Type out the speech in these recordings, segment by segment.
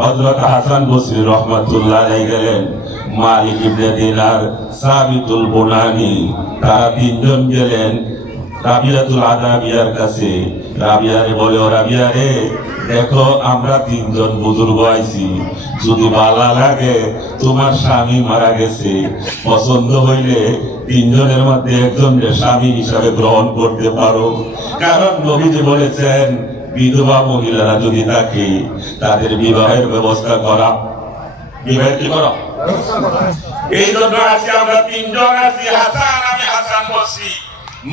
হযরত হাসান বসরি রহমাতুল্লাহ আলাইহি গেলেন, মালিক ইবনে দিনার, সাবিতুল বুনানি, তারা তিনজন গেলেন রাবিয়াতুল আদাবিয়ার কাছে। রাবিয়ারে বলে, ও রাবিয়া রে, দেখো আমরা তিনজন বুজুর্গ আইছি, যদি ভালো লাগে তোমার স্বামী মারা গেছে, পছন্দ হইলে তিনজনের মধ্যে একজনকে স্বামী হিসাবে গ্রহণ করতে পারো। কারণ নবীজি বলেছেন বিধবা মহিলারা যদি থাকে তাদের বিবাহের ব্যবস্থা করা, বিবাহ কি করা। এই জন্য আজকে আমরা তিনজন আছি, হাসান, আমি হাসান বসরি,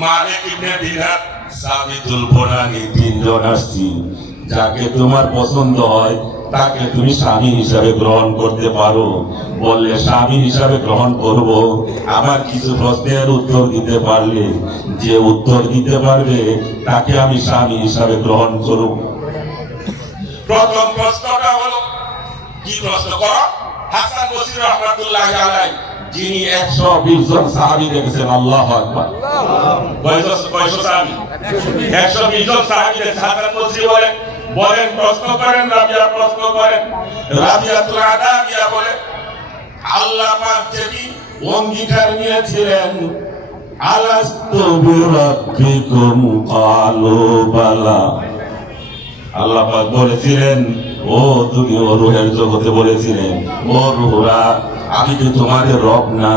মালিক ইবনে দিনার, সাবিতুল বুনানি, তিনজন আসছি। যাকে তোমার পছন্দ হয় তাকে তুমি স্বামী হিসাবে গ্রহণ করতে পারো। বললে স্বামী হিসাবে গ্রহণ করব, আমার কিছু প্রশ্নের উত্তর দিতে পারলে, যে উত্তর দিতে পারবে তাকে আমি স্বামী হিসাবে গ্রহণ করব। প্রথম প্রশ্নটা হলো, কি প্রশ্ন করো? হাসান বসরি রহমাতুল্লাহি আলাইহি, যিনি 120 জন সাহাবী দেখেছেন, আল্লাহু আকবার। কয়শো সাহাবী? 120 জন সাহাবী দেখেছেন। হাসান বসরি বলেন প্রশ্ন করেন। রাবিয়া প্রশ্ন করেন। রাবিয়াতুল আদাবিয়া বলে, আল্লাহ পাক যেদিন অঙ্গীকার নিয়েছিলেন, আলাস্তু বিরাব্বিকুম ক্বালু বালা, আল্লাহ পাক বলেছিলেন, ও তুমি ও রূহের জগতে বলেছিলেন, ও রূহরা আমি কি তোমাদের রব না?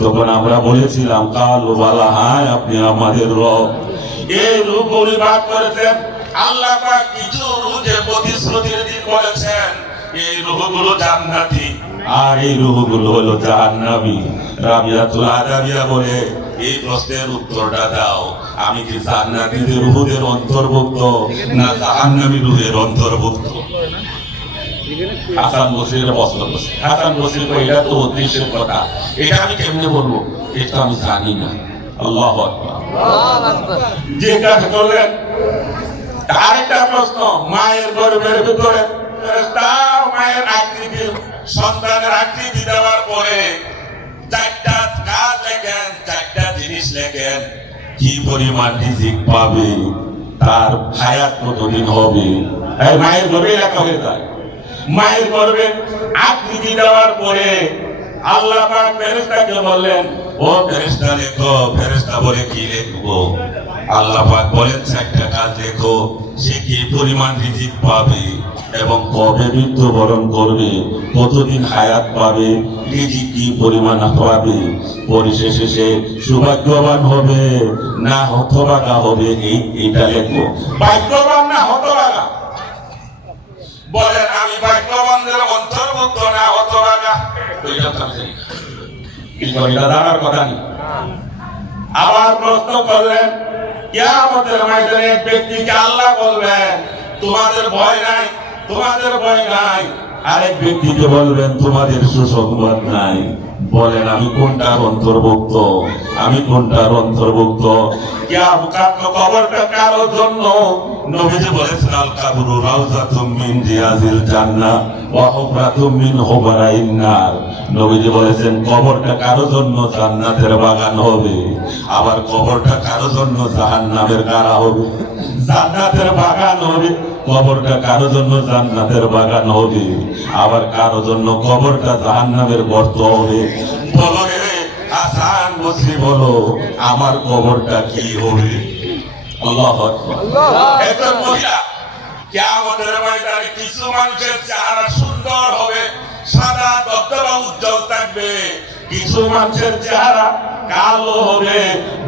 তখন আমরা বলেছিলাম কালু বালা, হ্যাঁ আপনি আমাদের রব। এই রূহ পরিবাদ করেছেন আল্লাহ পাক। কিছু রূহে প্রতিশ্রুতির দিন বলেছেন এই রূহগুলো জান্নাতি আর এই রূহগুলো হলো জাহান্নামী। রাবিয়াতুল আদাবিয়া বলে, এই প্রশ্নের উত্তরটা দাও, আমি কি জান্নাতীদের রূহের অন্তর্ভুক্ত না জাহান্নামী রূহের অন্তর্ভুক্ত? হাসান বসরির প্রশ্ন করছে। হাসান বসরি কই, এটা তো উদ্দেশ্যের কথা, এটা আমি কেমনে বলবো, এটা আমি জানি না। আল্লাহু আকবার। যেটা করলেন। আরেকটা প্রশ্ন, মায়ের গর্ভের ভিতরে মায়ের আকৃতি, সন্তানের আকৃতি দেওয়ার পরে চারটা কাজ লেখেন, চারটা জিনিস লেখেন, কি পরিমাণ রিজিক পাবে, তার হায়াত কতদিন হবে, মায়ের গর্ভে লেখা হয়ে যায়। মায়ের গর্ভে আকৃতি দেওয়ার পরে আল্লাহ পাক ফেরেশতাকে বললেন, ও ফেরেশতা লেখো। ফেরেশতা বলে, কি লিখবো? আল্লাহ পাক বলেন, চারটা কাজ লেখো, সে কি পরিমাণ রিজিক পাবে এবং কবে মৃত্যুবরণ করবে, কতদিন হায়াত পাবে, রিজিক কি পরিমাণ পাবে, পরিশেষে সে সৌভাগ্যবান হবে না হতভাগা হবে, এইটা লেখো। ভাগ্যবান না হতভাগা? বলেন আমি ভাগ্যবানদের অন্তর্ভুক্ত না হতভাগা? এটা জানার কথা নেই। আবার প্রশ্ন করলেন, কিয়ামতের ময়দানে এক ব্যক্তিকে আল্লাহ বলবেন, তোমাদের ভয় নাই, তোমাদের ভয় নাই। আরেক ব্যক্তিকে বলবেন, তোমাদের সুসংবাদ নাই। বলেন আমি কোনটার অন্তর্ভুক্ত? আমি কোনটার অন্তর্ভুক্ত? কবরটা কারোর জন্য? নবীজি বলেছেন, আল কবরু রাউযাতুম মিন রিয়াজিল জান্নাহ ওয়া হুফরাতুম মিন হুবারাইন নার। নবীজি বলেছেন কবরটা কারোর জন্য জান্নাতের বাগান হবে, আবার কবরটা কারোর জন্য জাহান্নামের গাড়া হবে। জান্নাতের বাগান হবে, কবরটা কারো জন্য জান্নাতের বাগান হবে, আবার কারো জন্য কবরটা জাহান্নামের গর্ত হবে। বলো রে হাসান বসরি, বলো আমার কবরটা কি হবে? আল্লাহু আকবার। একজন মহিলা, কিয়ামতের ময়দানে কিছু মানুষের চেহারা সুন্দর হবে, সাদা দবদবা উজ্জ্বল থাকবে, কিছু মানুষের চেহারা কালো হবে।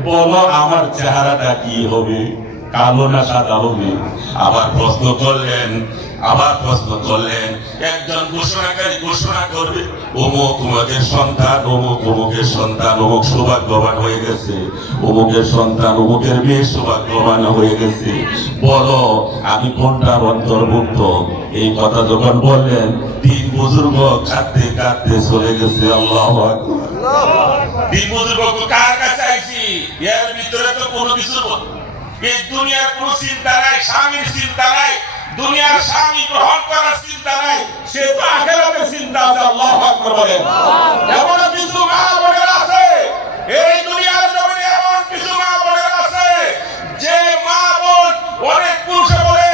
বলো আমার চেহারাটা কি হবে? কালো না সাদা হবে? আবার প্রশ্ন করলেন, একজন ঘোষণাকারী ঘোষণা করবে, অমুক অমুকের সন্তান, অমুক অমুকের সন্তান, অমুক সৌভাগ্যবান হয়ে গেছে, অমুকের সন্তান, অমুকের মেয়ে সৌভাগ্যবান হয়ে গেছে। বলো আমি কোনটার অন্তর্ভুক্ত? এই কথা যখন বললেন, তিন বুজুর্গ কাঁদতে কাঁদতে চলে গেছে। আল্লাহু আকবার। তিন বুজুর্গ কার কাছে আইছি? এর ভিতরে তো কোনো কিছু এই দুনিয়ার কোন চিন্তা নাই, স্বামীর চিন্তা নাই, দুনিয়ার স্বামী গ্রহণ করার চিন্তা নাই, সে তো আখিরাতের চিন্তা আছে। আল্লাহু আকবার বলেন। এমন কিছু মা বোনের আছে এই দুনিয়ার জমিনে, এমন কিছু মা বোনের আছে যে মা বোন অনেক পুরুষে বলে,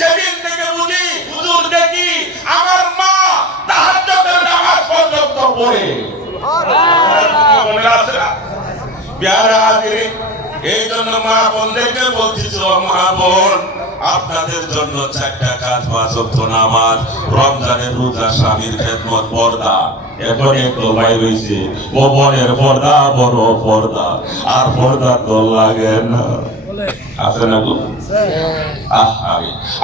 যেদিন থেকে বুঝি হুজুর দেখি আমার পড়ে প্যারা হাজিরে এই জন্য মা বোনদেরকে বলছি, মা বোন আপনাদের জন্য 4টা কাজ, 5 ওয়াক্ত নামাজ, রমজানের রোজা, স্বামীর খেদমত, পর্দা। এখন একটু ভাই রয়েছে ও বোনের পর্দা বড় পর্দা, আর পর্দা তো লাগে না, আছে না গো?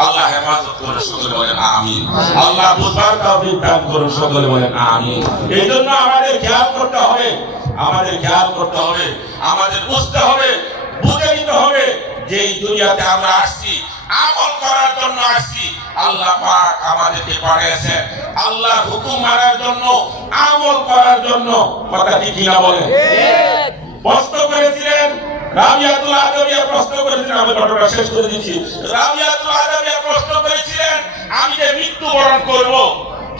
আল্লাহ হেফাজত করে সকলে বলেন আমিন। আল্লাহ বুঝবার তৌফিক দান করুন, সকলে বলেন আমিন। এই জন্য আমাদের খেয়াল করতে হবে, আমাদের বুঝতে হবে, বুঝে নিতে হবে যে এই দুনিয়াতে আমরা আসছি আমল করার জন্য আসছি। আল্লাহ পাক আমাদেরকে পাঠিয়েছেন আল্লাহর হুকুম মানার জন্য, আমল করার জন্য। কথা ঠিক কিনা বলেন? প্রশ্ন করেছিলেন রাবিয়াতুল আদাবিয়া, প্রশ্ন করেছিলেন, আমি ঘটনা শেষ করে দিচ্ছি। রাবিয়াতুল আদাবিয়া প্রশ্ন করেছিলেন, আমি যে মৃত্যুবরণ করব,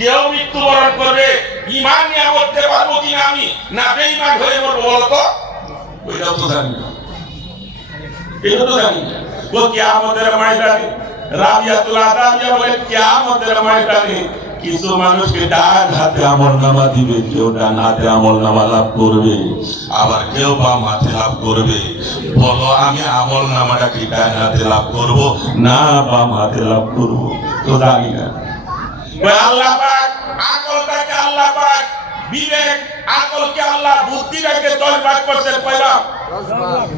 কেউ মৃত্যুবরণ করবে, ঈমান নিয়ে মরতে পারবো কিনা আমি, না বেঈমান হয়ে মরবো বলতো? ওইটাও তো জানি না, এটা তো জানি না। ও কিয়ামতের ময়দানে রাবিয়াতুল আদাবিয়া বলে, কিয়ামতের ময়দানে কিছু মানুষকে ডান হাতে আমলনামা দিবে, কেউ ডান হাতে আমলনামা লাভ করবে, আবার কেউ বাম হাতে লাভ করবে। বলো আমি আমলনামাটা কি ডান হাতে লাভ করব না বাম হাতে লাভ করব? তো জানি না। আল্লাহ পাক আকলটাকে, আল্লাহ পাক বিবেক, আকলকে আল্লাহ বুদ্ধি রেখে 10 ভাগ করছে। কয় ভাগ?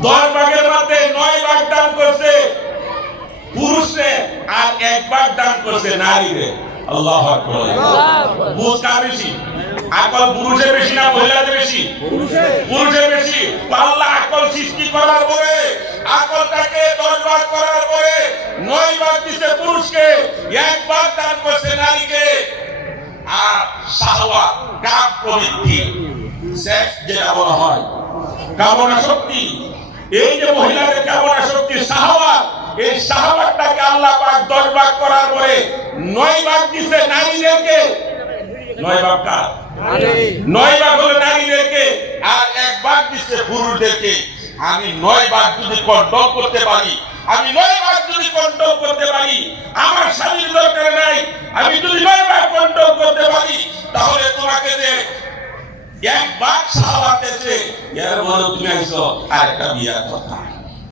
10 ভাগের মধ্যে 9 ভাগ দান করছে পুরুষে, আর 1 ভাগ দান করছে নারীরে। আল্লাহু আকবার। বুঝ কার বেশি? আকল পুরুষের বেশি না মহিলাদের বেশি? পুরুষের বেশি। আল্লাহ আকল সৃষ্টি করার পরে, আকলটাকে 10 ভাগ করার পরে 9 ভাগ দিয়েছে পুরুষকে, 1 ভাগ দান করছে নারীকে। আর শাহওয়াত, কাম প্রবৃত্তি, সেক্স যেটা বলা হয়, কামনা শক্তি, এই যে মহিলাদের কামনা শক্তি শাহওয়াত, এই শাহওয়াতটাকে আল্লাহ পাক 10 ভাগ করার পরে 9 ভাগ দিয়েছে নারীদেরকে। 9 ভাগ কার? 9 ভাগ হলো নারীদেরকে, আর 1 ভাগ দিয়েছে পুরুষদেরকে। আমি 9 ভাগ যদি কন্ট্রোল করতে পারি, আমি 9 ভাগ যদি কন্ট্রোল করতে পারি, আমার স্বামীর দরকার নাই, আমি যদি 9 ভাগ কন্ট্রোল করতে পারি, তাহলে তোমাকে যে 1 ভাগ শাহওয়াত আছে, এর মনে তুমি আইছো আরেকটা বিয়ার কথা।